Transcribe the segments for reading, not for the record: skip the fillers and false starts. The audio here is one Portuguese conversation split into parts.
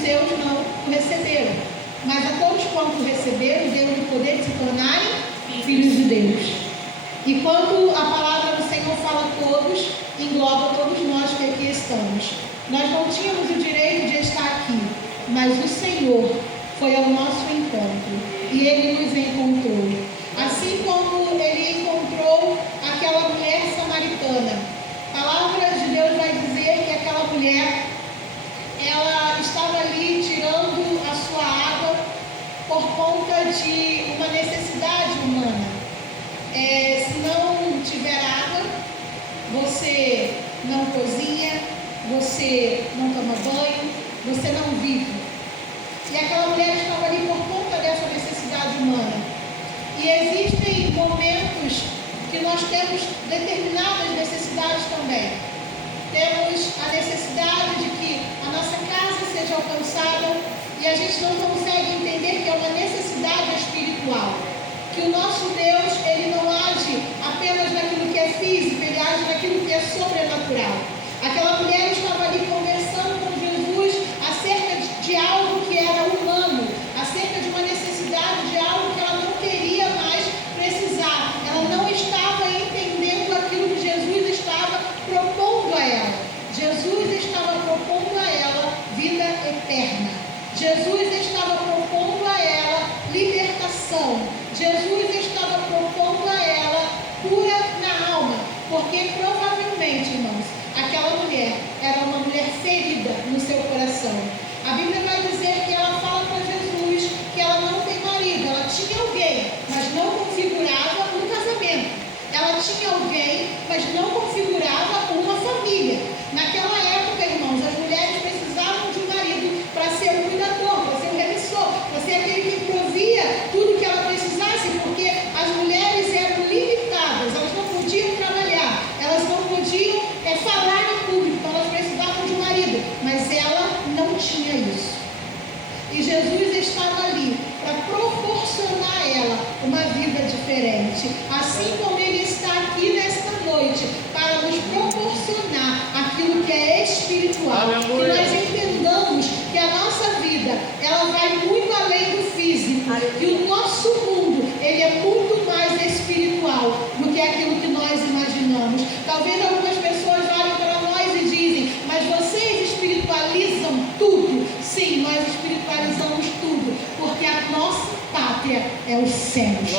judeus não o receberam. Mas a todos quanto receberam, deu-lhe o poder de se tornarem filhos de Deus. E quando a palavra do Senhor fala a todos, engloba todos nós que aqui estamos. Nós não tínhamos o direito de estar aqui, mas o Senhor foi ao nosso encontro e Ele nos encontrou. Assim como Ele encontrou aquela mulher samaritana. A palavra de Deus vai dizer que aquela mulher, ela estava ali tirando a sua água por conta de uma necessidade humana. Se não tiver água, você não cozinha, você não toma banho, você não vive. E aquela mulher estava ali por conta dessa necessidade humana. E existem momentos que nós temos determinadas necessidades também. Temos a necessidade de que a nossa casa seja alcançada e a gente não consegue entender que é uma necessidade espiritual. Que o nosso Deus, Ele não age apenas naquilo que é físico, Ele age naquilo que é sobrenatural. Aquela mulher estava ali conversando com Jesus acerca de algo que era humano, acerca de uma necessidade de algo que ela não queria mais precisar. Ela não estava entendendo aquilo que Jesus estava propondo a ela. Jesus estava propondo a ela vida eterna. Jesus estava propondo a ela libertação. Jesus estava propondo a ela cura na alma, porque provavelmente, irmãos, aquela mulher era uma mulher ferida no seu coração. A Bíblia vai dizer que ela fala para Jesus que ela não tem marido. Ela tinha alguém, mas não configurava um casamento. Ela tinha alguém, mas não configurava uma família. Naquela época, irmãos, as mulheres precisavam de um marido para ser um cuidador, para ser um remissor, para ser aquele que provia tudo que ela precisasse, porque as mulheres eram limitadas, elas não podiam trabalhar, elas não podiam falar em público, então elas precisavam de um marido, mas ela não tinha isso. E Jesus estava ali para proporcionar a ela uma vida diferente, assim como Ele está aqui nesta noite para nos proporcionar aquilo que é espiritual. Que nós entendamos que a nossa vida, ela vai muito além do físico, que o nosso mundo, ele é muito mais espiritual do que aquilo que nós imaginamos. Talvez algumas pessoas olhem para nós e dizem, mas vocês espiritualizam tudo. Sim, nós espiritualizamos tudo, porque a nossa pátria é os céus.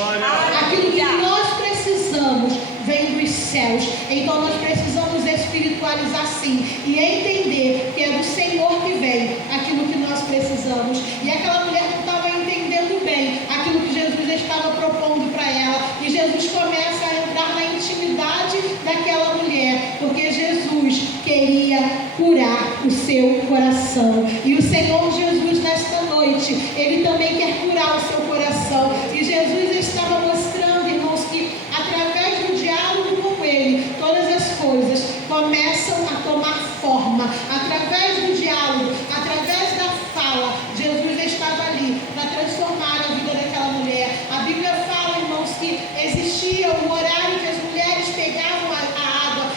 Aquilo que nós precisamos vem dos céus. Então nós precisamos espiritualizar sim e entender que é do Senhor que vem aquilo que nós precisamos. E aquela mulher não estava entendendo bem aquilo que Jesus estava propondo para ela. E Jesus começa a entrar na intimidade daquela mulher, porque Jesus queria curar o seu coração. E o Senhor Jesus, nesta noite, Ele também quer curar o seu coração. E Jesus estava mostrando, irmãos, que através do diálogo com Ele, todas as coisas começam a tomar forma. Através do diálogo, através da fala, Jesus estava ali para transformar a vida daquela mulher. A Bíblia fala, irmãos, que existia um horário que as mulheres pegavam a água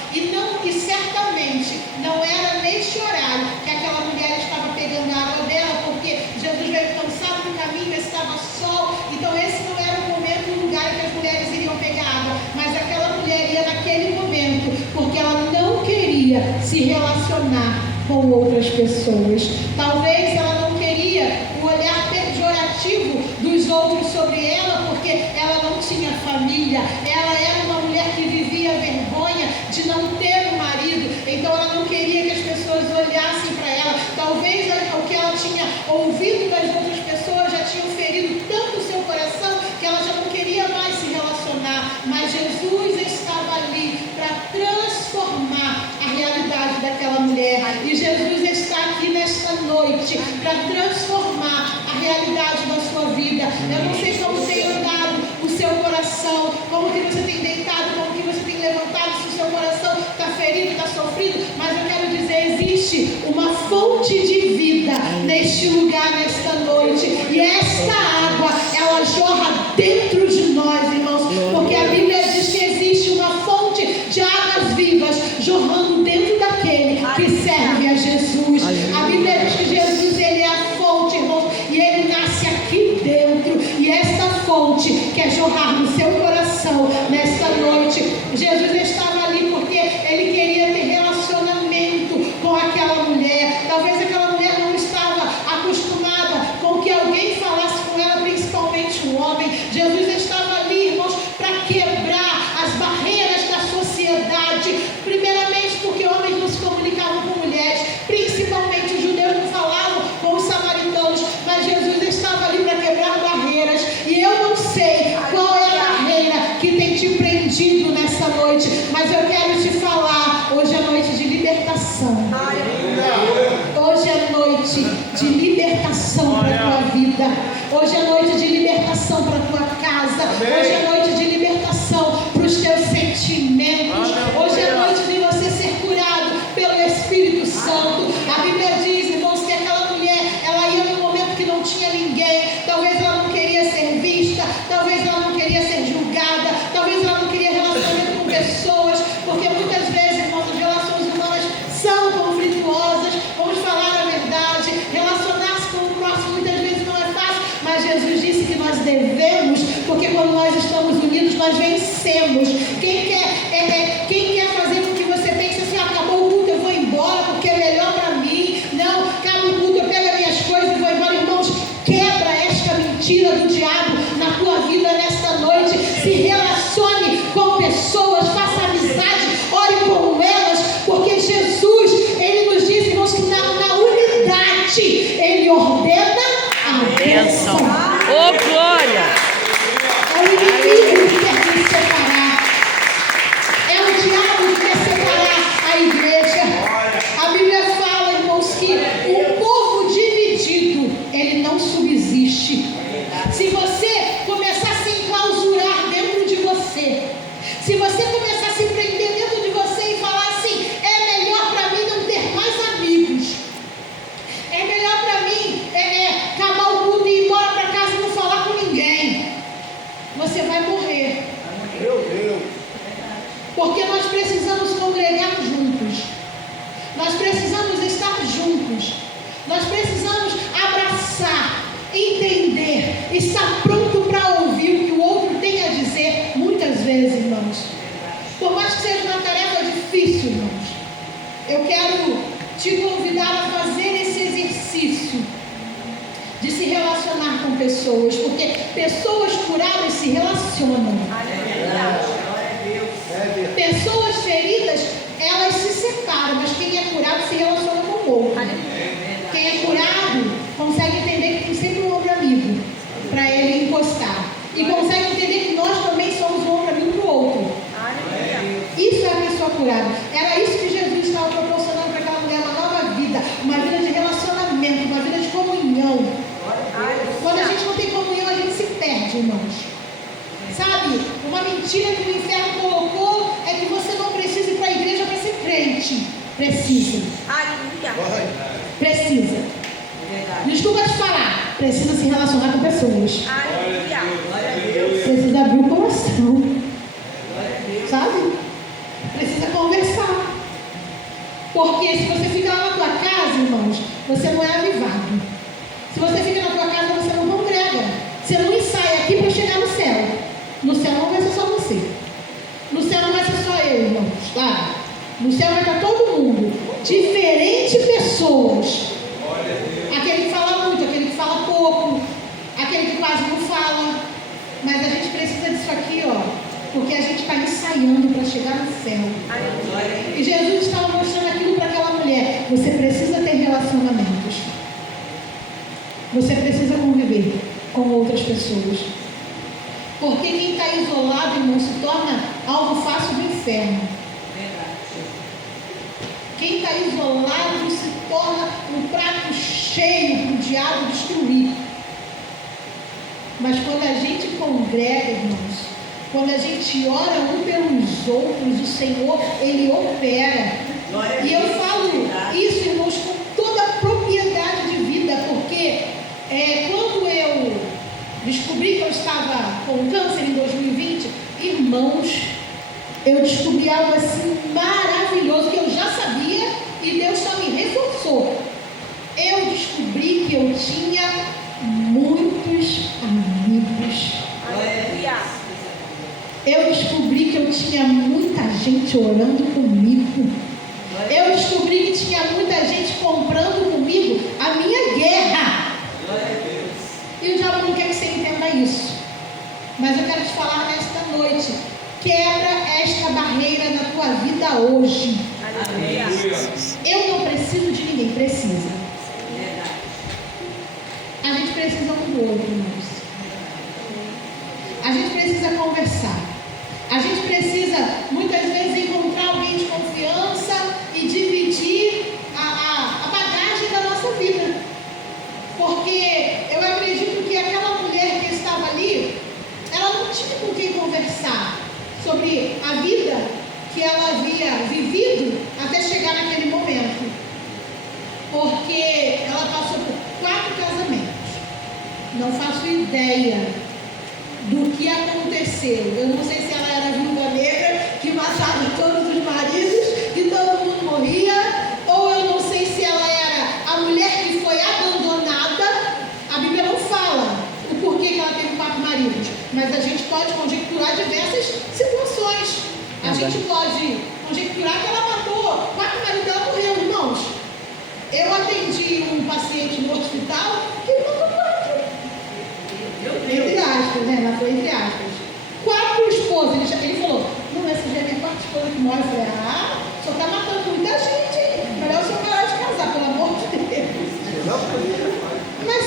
e certamente não era neste horário que aquela mulher estava pegando a água dela, porque Jesus veio cansado no caminho, estava sol, então esse não era o momento, o lugar em que as mulheres iriam pegar água, mas aquela mulher ia naquele momento, porque ela não queria se relacionar com outras pessoas. Talvez ela não queria o olhar pejorativo dos outros sobre ela, porque ela não tinha família, ela era uma mulher que vivia vergonha de não ter um marido, então ela não queria que as pessoas olhassem para ela. Talvez o que ela tinha ouvido das outras pessoas já tinham ferido tanto o seu coração que ela já não queria mais se relacionar, mas Jesus estava ali para transformar a realidade daquela mulher. E Jesus está aqui nesta noite para transformar a realidade da sua vida. Eu não sei como tem andado o seu coração, como que você tem deitado, como que você tem levantado, se o seu coração está ferido, está sofrido, mas eu quero dizer, existe uma fonte de vida neste lugar, nesta noite, e esta água, ela jorra dentro de nós, irmãos, porque a Bíblia diz que existe uma fonte de águas vivas jorrando dentro daquele que serve a Jesus. A Bíblia diz que Jesus, Ele é a jorrar no seu coração nesta noite. Jesus estava ali porque ele queria ter relacionamento com aquela mulher. Talvez aquela mulher não estava acostumada com que alguém falasse com ela, principalmente um homem. Jesus estava ali, irmãos, para quebrar as barreiras da sociedade. Primeiramente porque homens não se comunicavam com mulheres, principalmente os judeus não falavam com os samaritanos, mas Jesus estava ali para quebrar barreiras. E eu não sei qual é a barreira que tem te prendido nessa noite, mas eu quero te falar, hoje é noite de libertação. Hoje é noite de libertação para a tua vida. Hoje é noite de libertação para a tua casa. Hoje é noite de libertação para os teus sentimentos. Hoje é noite de você ser curado pelo Espírito Santo. A Bíblia diz, irmãos, que aquela mulher, ela ia num momento que não tinha ninguém. Talvez ela não queria ser vista, talvez ela não queria ser julgada, talvez ela não queria relacionamento com pessoas, porque muitas vezes, irmãos, as relações humanas são conflituosas. Vamos falar a verdade. Relacionar-se com o próximo muitas vezes não é fácil, mas Jesus disse que nós devemos, porque quando nós estamos unidos, nós vencemos. Quem quer fazer com que você pense assim, acabou o culto, eu vou embora, porque é melhor para mim. Não, acaba o culto, eu pego as minhas coisas e vou embora. Irmãos, quebra esta mentira do diabo na tua vida nesta noite. Se relacione com pessoas, faça amizade, ore com elas, porque Jesus, ele nos diz, irmãos, que na unidade ele ordena a bênção. Oh, glória! É o inimigo que quer nos separar. É o diabo que quer separar a igreja. A Bíblia fala, irmãos, que um povo dividido, ele não subsiste. Se você começar a se enclausurar dentro de você, se você começar a se prender dentro de você e falar assim, é melhor para mim não ter mais amigos, é melhor para mim acabar o culto e ir embora para casa e não falar com ninguém, você vai morrer. Porque nós precisamos congregar juntos, nós precisamos estar juntos, nós precisamos abraçar, entender, estar pronto para ouvir o que o outro tem a dizer. Muitas vezes, irmãos, por mais que seja uma tarefa difícil, irmãos, eu quero te convidar a fazer esse exercício de se relacionar com pessoas, porque pessoas curadas se relacionam. Pessoas feridas, elas se separam, mas quem é curado se relaciona com o outro. Quem é curado consegue entender que tem sempre um ombro amigo para ele encostar, e consegue entender que nós também somos um ombro amigo para o outro. Isso é a pessoa curada. Era isso que Jesus estava proporcionando para aquela mulher, uma nova vida, uma vida de relacionamento, uma vida de comunhão. Quando a gente não tem comunhão, a gente se perde, irmãos. Sabe, uma mentira que o inferno colocou é que você não precisa ir para a igreja para ser crente. Precisa. Precisa. Desculpa te falar, precisa se relacionar com pessoas. Precisa abrir o coração. Sabe? Precisa conversar. Porque se você fica lá na tua casa, irmãos, você não é avivado. Se você fica na tua casa, você não congrega. Você não ensaia aqui para chegar no céu. No céu não vai ser só você. No céu não vai ser só eu, irmãos, tá? No céu vai estar todo mundo. Diferentes pessoas. Aquele que fala muito, aquele que fala pouco, aquele que quase não fala. Mas a gente precisa disso aqui, ó, porque a gente está ensaiando para chegar no céu. E Jesus estava mostrando aquilo para aquela mulher. Você precisa ter relacionamentos. Você precisa conviver com outras pessoas. Porque quem está isolado, irmão, se torna alvo fácil do inferno. Quem está isolado se torna um prato cheio para o diabo destruir. Mas quando a gente congrega, irmãos, quando a gente ora um pelos outros, o Senhor, Ele opera. E eu falo isso, irmãos, com toda a propriedade de vida, porque quando eu descobri que eu estava com câncer em 2020, irmãos, eu descobri algo assim maravilhoso que eu já sabia e Deus só me reforçou. Eu descobri que eu tinha muitos amigos. tinha muita gente orando comigo. Eu descobri que tinha muita gente comprando comigo a minha guerra. E o diabo não quer que você entenda isso. Mas eu quero te falar nesta noite: quebra esta barreira na tua vida hoje. Eu não preciso de ninguém, precisa. A gente precisa um do outro, irmãos. A gente precisa conversar. A gente precisa, muitas vezes, encontrar alguém de confiança e dividir a bagagem da nossa vida. Porque eu acredito que aquela mulher que estava ali, ela não tinha com quem conversar sobre a vida que ela havia vivido até chegar naquele momento. Porque ela passou por 4 casamentos. Não faço ideia do que aconteceu. Eu não sei se ela era viúva negra, que matava todos os maridos e todo mundo morria, ou eu não sei se ela era a mulher que foi abandonada. A Bíblia não fala o porquê que ela teve 4 maridos, mas a gente pode conjecturar diversas situações. A gente pode conjecturar que ela matou 4 maridos, ela morreu, irmãos. Eu atendi um paciente no hospital que matou 4. Entre aspas, né? Matou entre aspas. 4 esposas. Ele falou: não, essa já é minha 4 esposas que morre. Eu falei: ah, o senhor está matando muita gente, hein? Melhor o senhor parar de casar, pelo amor de Deus. Mas,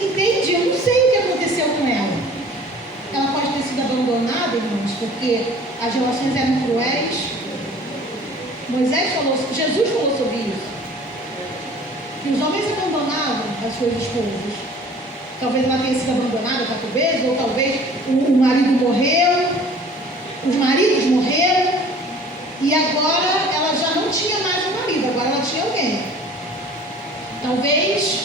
entende? Eu não sei o que aconteceu com ela. Ela pode ter sido abandonada, irmãos, porque as relações eram cruéis. Jesus falou sobre isso. Que os homens abandonavam as suas esposas. Talvez ela tenha sido abandonada 4 vezes, ou talvez o marido morreu, os maridos morreram, e agora ela já não tinha mais um marido, agora ela tinha alguém. Talvez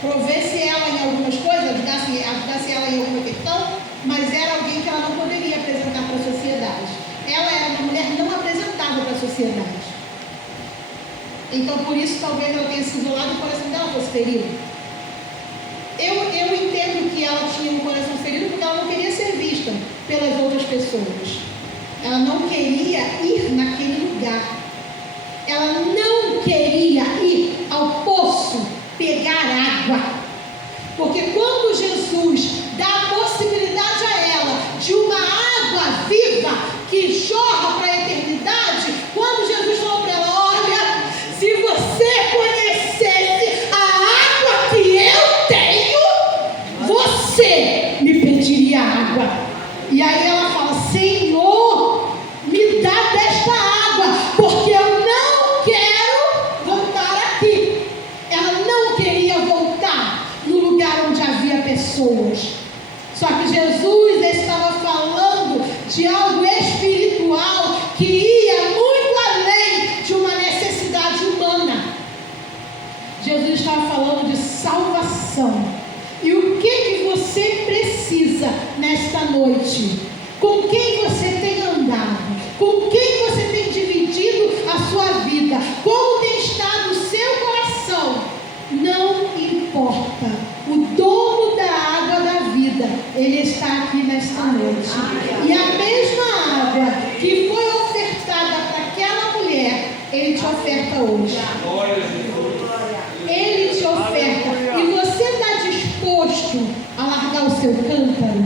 provesse ela em algumas coisas, ajudasse ela em alguma questão, mas era alguém que ela não poderia apresentar para a sociedade. Ela era uma mulher não apresentável para a sociedade. Então, por isso, talvez ela tenha se isolado e o coração dela fosse ferido. Eu entendo que ela tinha um coração ferido porque ela não queria ser vista pelas outras pessoas. Ela não queria ir naquele lugar. Ela não queria ir ao poço pegar água. Porque quando Jesus dá a possibilidade a ela de uma água viva que jorra para a eternidade, quando Jesus falou para ela: olha, se você conhecesse a água que eu tenho, você me pediria água. E aí ela fala: Senhor, me dá desta água, porque eu não quero voltar aqui. Ela não queria voltar no lugar onde havia pessoas. Só que Jesus estava falando de algo espiritual que ia muito além de uma necessidade humana. Jesus estava falando de salvação. E o que você precisa nesta noite? Com quem você tem andado? Com quem você tem dividido a sua vida? Como tem estado o seu coração? Não importa. O dono da água da vida, ele está aqui nesta noite. E a mesma água que foi ofertada para aquela mulher, ele te oferta hoje. Ele te oferta. E você está disposto a largar o seu cântaro?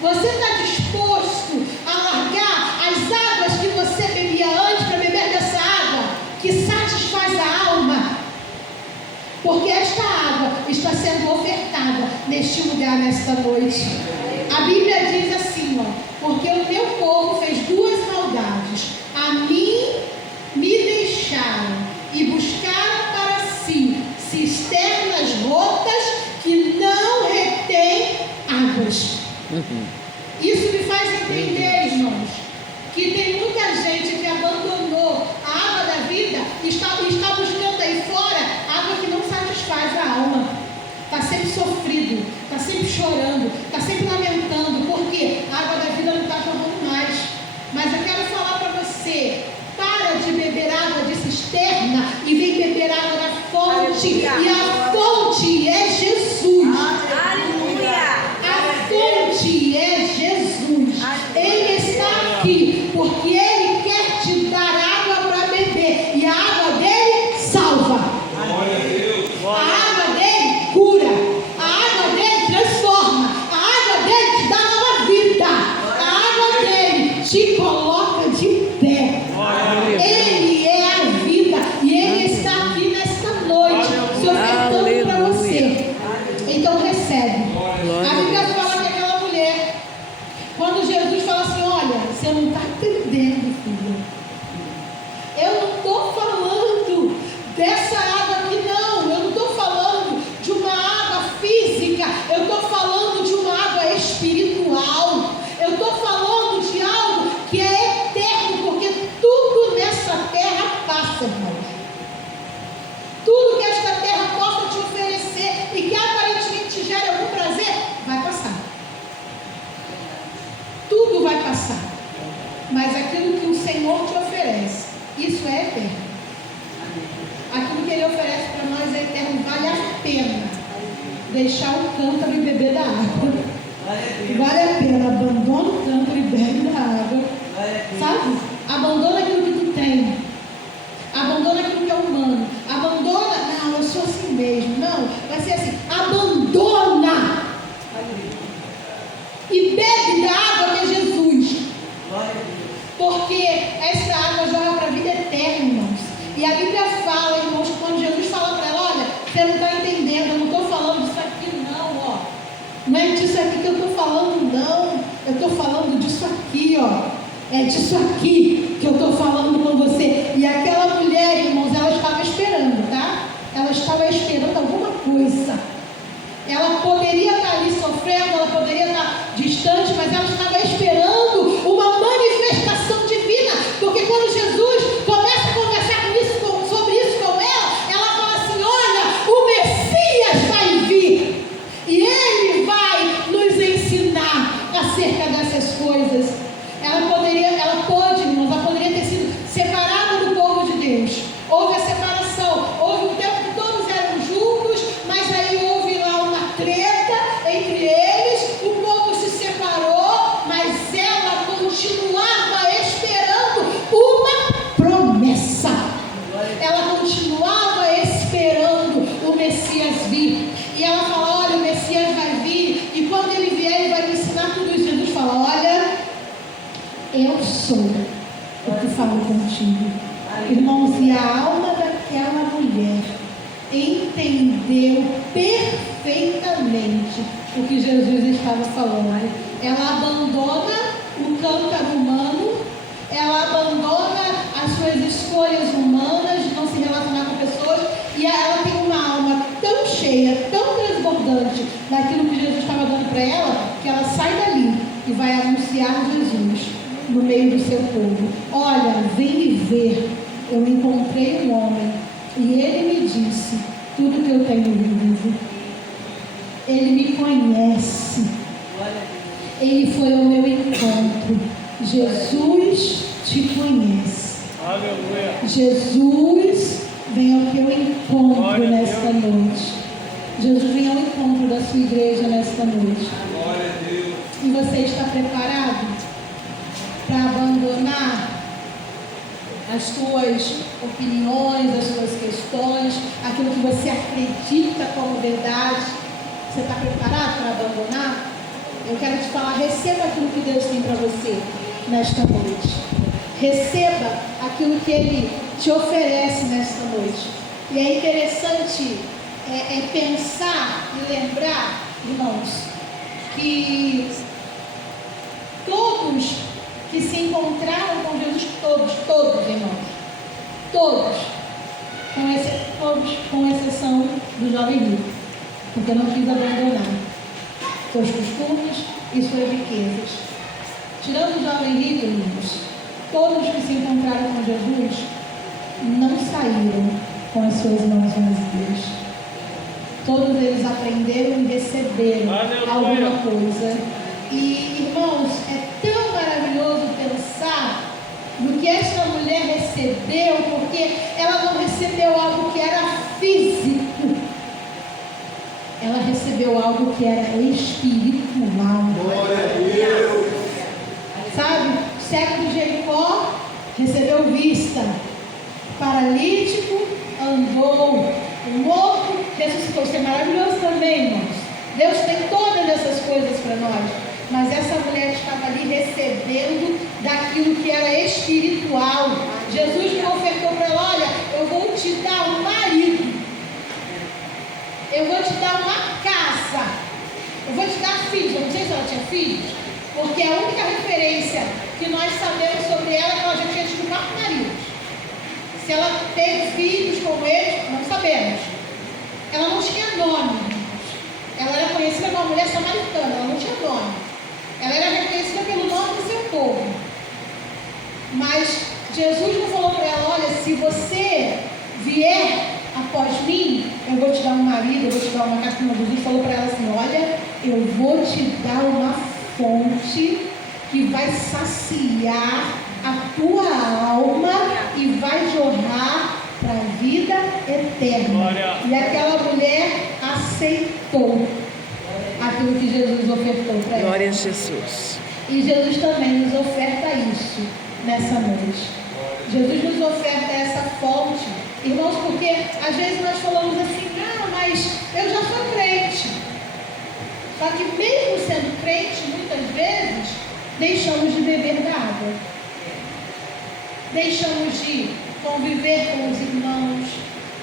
Você está disposto a largar as águas que você bebia antes para beber dessa água que satisfaz a alma? Porque esta água está sendo ofertada neste lugar, nesta noite. A Bíblia diz assim, porque o meu povo fez 2 maldades. A mim me deixaram e buscaram para si cisternas rotas que não retêm águas. Isso me faz entender, irmãos, que tem muita gente que abandonou a água da vida e está buscando aí fora água que não satisfaz a alma. Está sempre sofrido, está sempre chorando, está sempre lamentando, porque a água da vida não está jorrando mais. Mas eu quero falar para você: para de beber água de cisterna e vem beber água da fonte. E a fonte é Jesus. Aleluia! A fonte é Jesus. Ele está aqui. Senhor te oferece. Isso é eterno. Aquilo que Ele oferece para nós é eterno. Vale a pena deixar o cântaro e beber da água. Vale a pena. Abandona o cântaro e bebe da água. Sabe? Abandona aquilo que tu tem. Abandona aquilo que é humano. Abandona. Não, eu sou assim mesmo. Não, vai ser assim. Abandona. E bebe da água que é Jesus. Porque essa água joga para a vida eterna, irmãos. E a Bíblia fala, irmãos, quando Jesus fala para ela, olha, você não está entendendo, eu não estou falando disso aqui não, ó. Não é disso aqui que eu estou falando, não. Eu estou falando disso aqui, ó. É disso aqui que eu estou falando com você. E aquela mulher, irmãos, ela estava esperando, tá? Ela estava esperando alguma coisa. Ela poderia estar ali sofrendo, ela poderia estar distante, mas ela estava esperando uma manifestação divina. Porque quando Jesus começa a conversar sobre isso com ela fala assim, olha, o Messias vai vir. E Ele vai nos ensinar acerca dessas coisas. Ela pôde, irmãos, ela poderia ter sido separada do povo de Deus. Houve a separação, houve um tempo que todos eram juntos, mas aí houve lá uma treta entre eles, o povo se separou, mas ela continuava esperando uma promessa. Ela continuava esperando o Messias vir. E ela fala, olha, o Messias vai vir, e quando ele vier, ele vai me ensinar tudo isso. Jesus fala, olha, eu sou o que falo contigo. Irmãos, e a alma daquela mulher entendeu perfeitamente o que Jesus estava falando. Ela abandona o cântaro humano, ela abandona as suas escolhas humanas de não se relacionar com pessoas, e ela tem uma alma tão cheia, tão transbordante daquilo que Jesus estava dando para ela, que ela sai dali e vai anunciar Jesus no meio do seu povo. Olha, vem me ver, eu encontrei um homem e ele me disse tudo que eu tenho vivido. Ele me conhece, ele foi ao meu encontro. Jesus te conhece. Aleluia. Jesus vem ao teu encontro nesta noite. Jesus vem ao encontro da sua igreja nesta noite. Glória a Deus. E você está preparado para abandonar as suas opiniões, as suas questões, aquilo que você acredita como verdade? Você está preparado para abandonar? Eu quero te falar, receba aquilo que Deus tem para você nesta noite. Receba aquilo que Ele te oferece nesta noite. E é interessante pensar e lembrar, irmãos, que todos que se encontraram com Jesus, todos, irmãos, todos, com exceção do jovem rico, porque não quis abandonar seus costumes e suas riquezas. Tirando o jovem rico, irmãos, todos que se encontraram com Jesus não saíram com as suas mãos vazias. Todos eles aprenderam e receberam alguma coisa. E, irmãos, é tão maravilhoso pensar no que esta mulher recebeu, porque ela não recebeu algo que era físico, ela recebeu algo que era espiritual. Glória a Deus. Sabe, o cego de Jericó recebeu vista, paralítico andou, o morto ressuscitou. Isso é maravilhoso também, irmãos. Deus tem todas essas coisas para nós. Mas essa mulher estava ali recebendo daquilo que era espiritual. Jesus me ofertou para ela, olha, eu vou te dar um marido, eu vou te dar uma casa, eu vou te dar filhos. Eu não sei se ela tinha filhos, porque a única referência que nós sabemos sobre ela é que ela já tinha tido 4 maridos. Se ela teve filhos como eles, não sabemos. Ela não tinha nome. Ela era conhecida como uma mulher samaritana, ela não tinha nome. Ela era reconhecida pelo nome do seu povo. Mas Jesus não falou para ela, olha, se você vier após mim, eu vou te dar um marido, eu vou te dar uma casa. Como Jesus falou para ela assim, olha, eu vou te dar uma fonte que vai saciar a tua alma e vai jorrar para a vida eterna. Glória. E aquela mulher aceitou aquilo que Jesus ofertou para ela. Glória a Jesus. E Jesus também nos oferta isso nessa noite. Jesus nos oferta essa fonte. Irmãos, porque às vezes nós falamos assim, mas eu já sou crente. Só que mesmo sendo crente, muitas vezes, deixamos de beber da água. Deixamos de conviver com os irmãos.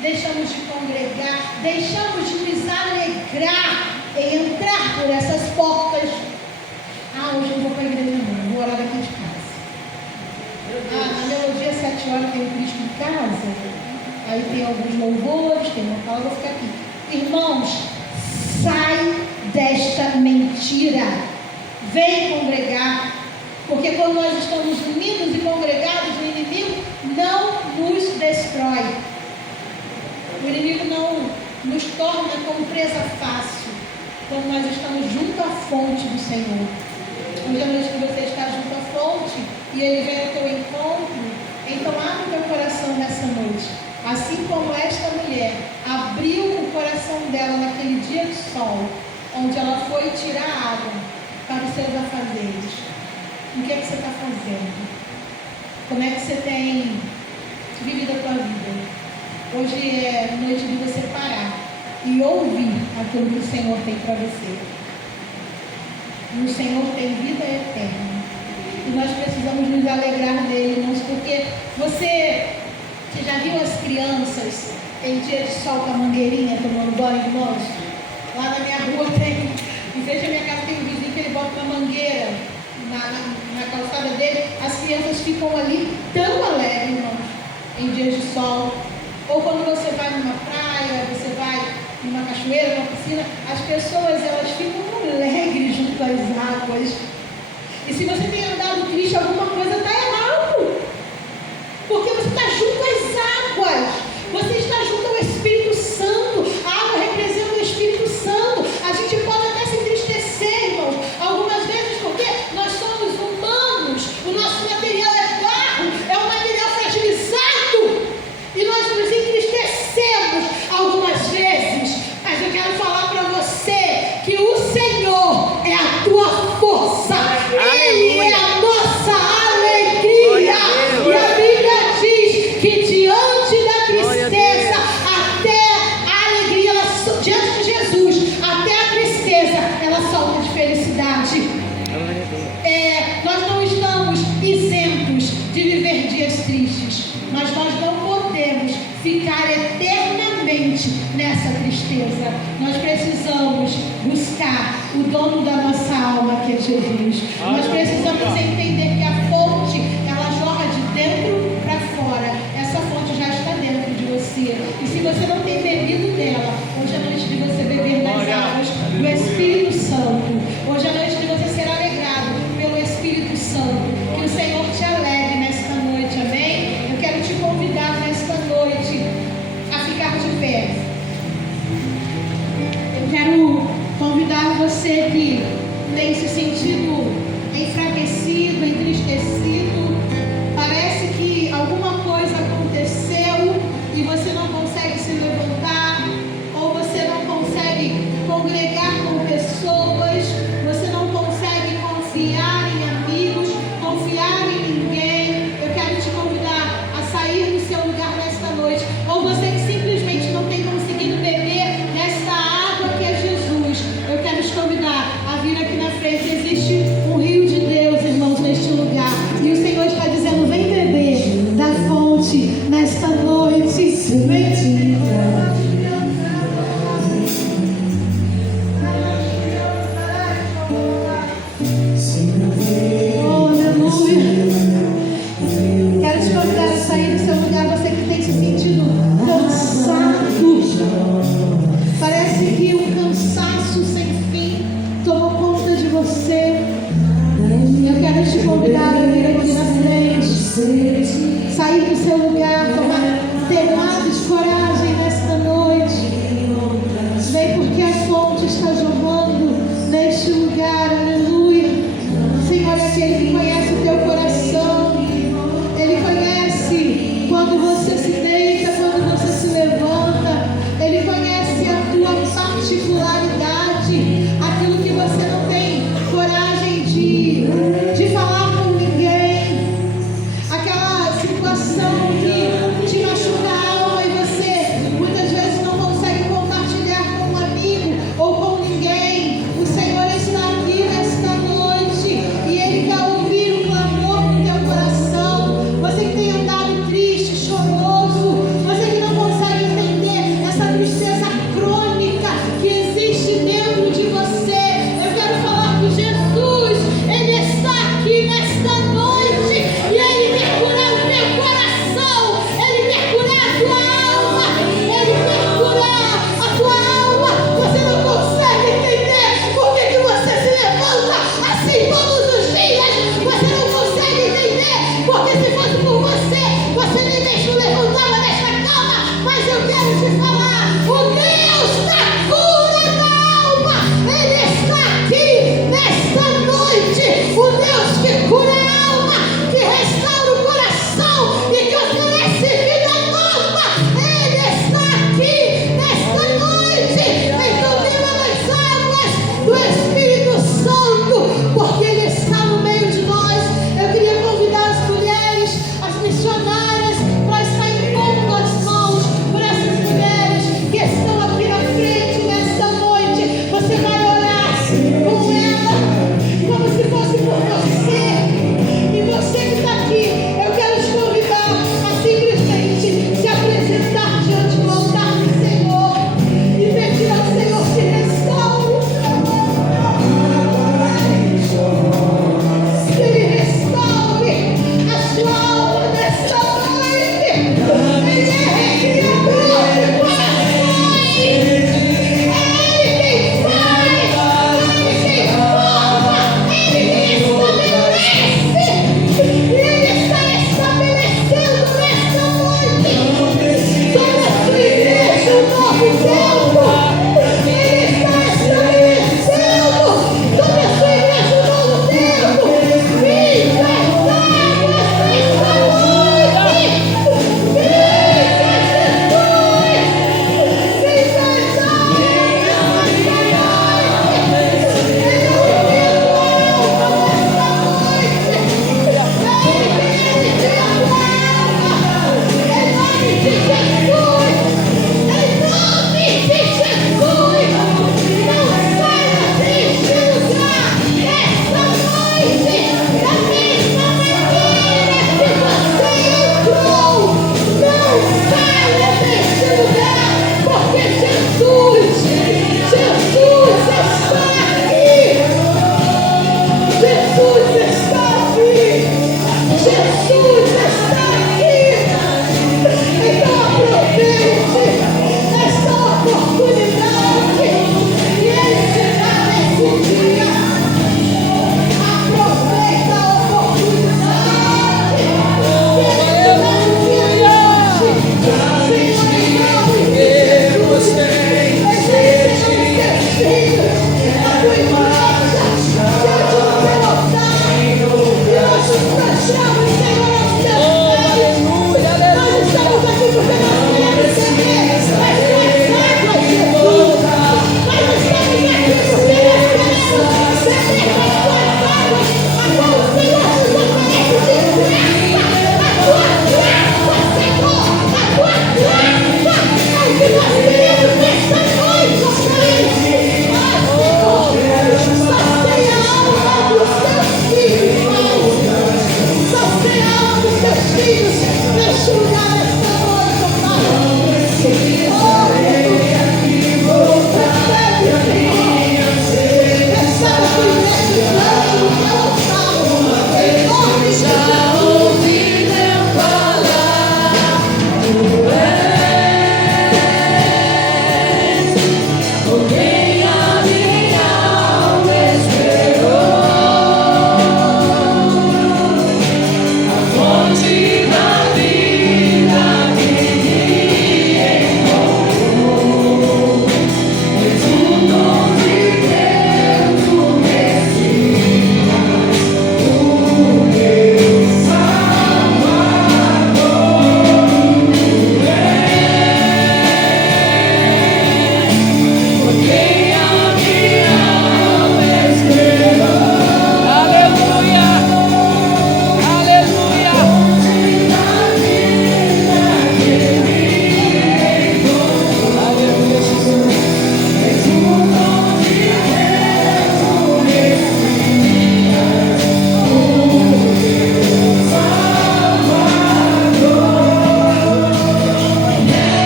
Deixamos de congregar. Deixamos de nos alegrar em entrar por essas portas. Hoje eu vou para a igreja não, vou orar daqui de casa. Na melodia 7 horas tem o Cristo em casa. Aí tem alguns louvores, tem uma palavra, vou ficar aqui. Irmãos, sai desta mentira. Vem congregar. Porque quando nós estamos unidos e congregados, o inimigo não nos destrói. O inimigo não nos torna como presa fácil. Quando nós estamos junto à fonte do Senhor. Hoje à noite que você está junto à fonte e ele vem ao teu encontro, então abre o teu coração nessa noite. Assim como esta mulher abriu o coração dela naquele dia de sol, onde ela foi tirar água para os seus afazeres. O que é que você está fazendo? Como é que você tem vivido a tua vida? Hoje é noite de você parar e ouvir aquilo que o Senhor tem para você. E o Senhor tem vida eterna. E nós precisamos nos alegrar dele, irmãos, porque você já viu as crianças em dia de sol com a mangueirinha tomando banho, irmãos? Lá na minha rua tem, em frente à minha casa tem um vizinho que ele bota uma mangueira na calçada dele. As crianças ficam ali tão alegres, irmãos, em dias de sol. Ou quando você vai numa praia, você vai numa cachoeira, numa piscina, as pessoas elas ficam alegres junto às águas. E se você tem andado triste, alguma coisa está errado. Porque você está junto às águas. Você está junto ao Espírito Santo. A água representa o Espírito Santo. A gente pode até se entristecer, irmãos, algumas vezes, porque nós somos humanos. O nosso material é barro, é um material fragilizado. E nós nos entristecemos algumas vezes. Mas eu quero falar para você que o Senhor é a tua força. Ele é a nossa alegria. E a Bíblia diz que diante da tristeza, até a alegria, diante de Jesus, até a tristeza, ela salta de felicidade. Nós não estamos isentos de viver dias tristes, mas nós não podemos ficar eternamente nessa tristeza. Nós precisamos buscar o dono da nossa alma, que é Jesus. Nós precisamos entender que a fonte, ela jorra de dentro para fora. Essa fonte já está dentro de você. E se você não tem bebido dela, hoje é noite de você beber das águas do Espírito Santo. Hoje é noite de você ser alegrado pelo Espírito Santo. Que o Senhor te alegre nesta noite, amém? Eu quero te convidar nesta noite a ficar de pé. Eu quero convidar você que tem se sentido enfraquecido, entristecido. Parece que alguma coisa aconteceu e você não consegue se levantar, ou você não consegue congregar com pessoas, você não consegue confiar em amigos, confiar em ninguém. Eu quero te convidar a sair do seu lugar nesta noite. Ou você que simplesmente não tem conseguido beber desta água que é Jesus, eu quero te convidar a vir aqui na frente. Existe tristeza crônica que existe dentro de você. Eu quero falar que Jesus, Ele está aqui nesta noite e Ele quer curar o teu coração, Ele quer curar a tua alma, Ele quer curar a tua alma. Você não consegue entender por que você se levanta assim todos os dias. Você não consegue entender porque se fosse por você nem mesmo levantava desta cama. Mas eu quero te falar, o Deus